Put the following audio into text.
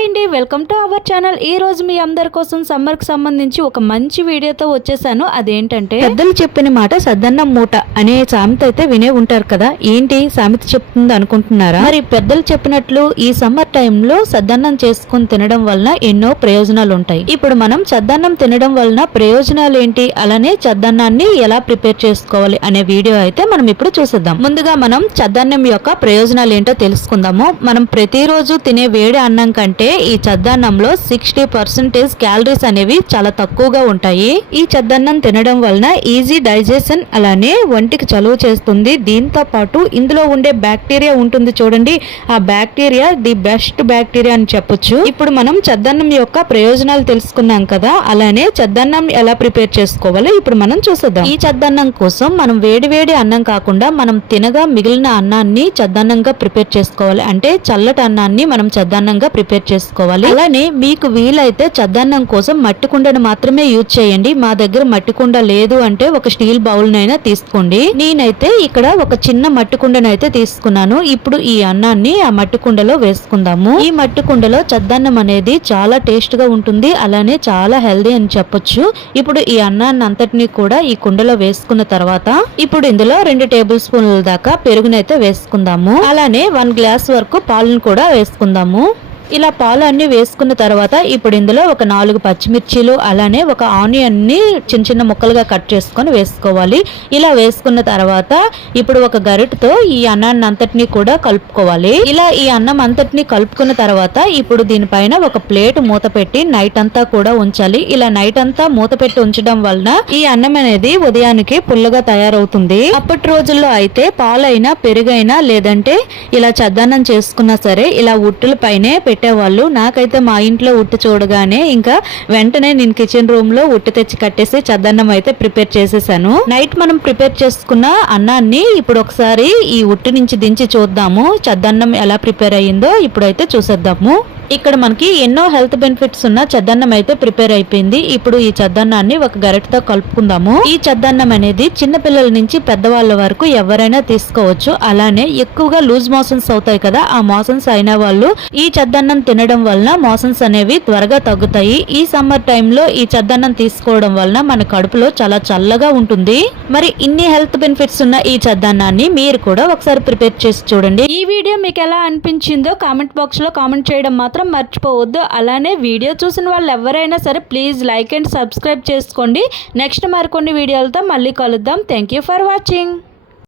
Hi అండి welcome to our channel. ఈ రోజు మీ అందరి కోసం సమ్మర్కి సంబంధించి ఒక మంచి వీడియోతో వచ్చేసాను. అదేంటంటే పెద్దలు చెప్పిన మాట సద్దన్నం మూట అనే సామెత అయితే వినే ఉంటారు కదా. ఏంటి సామెత చెప్తుంది అనుకుంటున్నారా? మరి పెద్దలు చెప్పినట్లు ఈ సమ్మర్ టైంలో సద్దన్నం చేసుకుని తినడం వలన ఎన్నో ప్రయోజనాలు ఉంటాయి. ఇప్పుడు మనం సద్దన్నం తినడం వలన ప్రయోజనాలు ఏంటి? అలానే చద్దన్నాన్ని ఎలా ప్రిపేర్ చేసుకోవాలి అనే వీడియో అయితే మనం ఇప్పుడు చూసేద్దాం. ముందుగా మనం చద్దన్నం యొక్క ప్రయోజనాలు ఏంటో తెలుసుకుందాము. మనం ప్రతిరోజు తినే వేడి అన్నం కంటే ఈ చద్దన్నంలో సిక్స్టీ పర్సెంటేజ్ క్యాలరీస్ అనేవి చాలా తక్కువగా ఉంటాయి. ఈ చద్దన్నం తినడం వలన ఈజీ డైజెషన్ అలానే ఒంటికి చలువ చేస్తుంది. దీంతో పాటు ఇందులో ఉండే బ్యాక్టీరియా ఉంటుంది చూడండి. ఆ బ్యాక్టీరియా ది బెస్ట్ బ్యాక్టీరియా అని చెప్పొచ్చు. ఇప్పుడు మనం చద్దన్నం యొక్క ప్రయోజనాలు తెలుసుకున్నాం కదా. అలానే చద్దన్నం ఎలా ప్రిపేర్ చేసుకోవాలో ఇప్పుడు మనం చూసేద్దాం. ఈ చద్దన్నం కోసం మనం వేడి వేడి అన్నం కాకుండా మనం తినగా మిగిలిన అన్నాన్ని చద్దన్నంగా ప్రిపేర్ చేసుకోవాలి. అంటే చల్లటి అన్నాన్ని మనం చద్దన్నంగా ప్రిపేర్ చేసుకోవాలి అలానే మీకు వీలైతే చద్దన్నం కోసం మట్టి కుండను మాత్రమే యూజ్ చేయండి. మా దగ్గర మట్టి కుండ లేదు అంటే ఒక స్టీల్ బౌల్ నైనా తీసుకోండి. నేనైతే ఇక్కడ ఒక చిన్న మట్టి కుండను అయితే తీసుకున్నాను. ఇప్పుడు ఈ అన్నాన్ని ఆ మట్టి కుండలో వేసుకుందాము. ఈ మట్టి కుండలో చద్దన్నం అనేది చాలా టేస్ట్గా ఉంటుంది. అలానే చాలా హెల్దీ అని చెప్పొచ్చు. ఇప్పుడు ఈ అన్నాన్ని అంతటిని కూడా ఈ కుండలో వేసుకున్న తర్వాత ఇప్పుడు ఇందులో రెండు టేబుల్ స్పూన్ల దాకా పెరుగునైతే వేసుకుందాము. అలానే వన్ గ్లాస్ వరకు పాలను కూడా వేసుకుందాము. ఇలా పాలు అన్ని వేసుకున్న తర్వాత ఇప్పుడు ఇందులో ఒక నాలుగు పచ్చిమిర్చీలు అలానే ఒక ఆనియన్ని చిన్న చిన్న ముక్కలుగా కట్ చేసుకొని వేసుకోవాలి. ఇలా వేసుకున్న తర్వాత ఇప్పుడు ఒక గరిటతో ఈ అన్నాన్ని అంతటిని కూడా కలుపుకోవాలి. ఇలా ఈ అన్నం అంతటిని కలుపుకున్న తర్వాత ఇప్పుడు దీనిపైన ఒక ప్లేట్ మూత పెట్టి నైట్ అంతా కూడా ఉంచాలి. ఇలా నైట్ అంతా మూత పెట్టి ఉంచడం వలన ఈ అన్నం అనేది ఉదయానికి పుల్లగా తయారవుతుంది. అప్పటి రోజుల్లో అయితే పాలైనా పెరుగైనా లేదంటే ఇలా చద్దన్నం చేసుకున్నా సరే ఇలా ఉట్టుల పైనే పెట్టేవాళ్ళు. నాకైతే మా ఇంట్లో ఉట్టు చూడగానే ఇంకా వెంటనే నేను కిచెన్ రూమ్లో ఉట్టు తెచ్చి కట్టేసి చద్దన్నం అయితే ప్రిపేర్ చేసేసాను. నైట్ మనం ప్రిపేర్ చేసుకున్న అన్నాన్ని ఇప్పుడు ఒకసారి ఈ ఉట్టు నుంచి దించి చూద్దాము. చద్దన్నం ఎలా ప్రిపేర్ అయ్యిందో ఇప్పుడైతే చూసేద్దాము. ఇక్కడ మనకి ఎన్నో హెల్త్ బెనిఫిట్స్ ఉన్న చద్దన్నం అయితే ప్రిపేర్ అయిపోయింది. ఇప్పుడు ఈ చద్దన్నాన్ని ఒక గరిటతో కలుపుకుందాము. ఈ చద్దన్నం అనేది చిన్న పిల్లల నుంచి పెద్దవాళ్ళ వరకు ఎవరైనా తీసుకోవచ్చు. అలానే ఎక్కువగా లూజ్ మోషన్స్ అవుతాయి కదా ఆ మోషన్స్ అయిన వాళ్ళు ఈ చద్దన్నం తినడం వలన మోషన్స్ అనేవి త్వరగా తగ్గుతాయి. ఈ సమ్మర్ టైంలో ఈ చద్దన్నం తీసుకోవడం వలన మన కడుపులో చాలా చల్లగా ఉంటుంది. మరి ఇన్ని హెల్త్ బెనిఫిట్స్ ఉన్న ఈ చద్దన్నాన్ని మీరు కూడా ఒకసారి ప్రిపేర్ చేసి చూడండి. ఈ వీడియో మీకు ఎలా అనిపించిందో కామెంట్ బాక్స్లో కామెంట్ చేయడం మాత్రం మర్చిపోవద్దు. అలానే వీడియో చూసిన వాళ్ళు ఎవరైనా సరే ప్లీజ్ లైక్ అండ్ సబ్స్క్రైబ్ చేసుకోండి. నెక్స్ట్ మరికొన్ని వీడియోలతో మళ్ళీ కలుద్దాం. Thank you for watching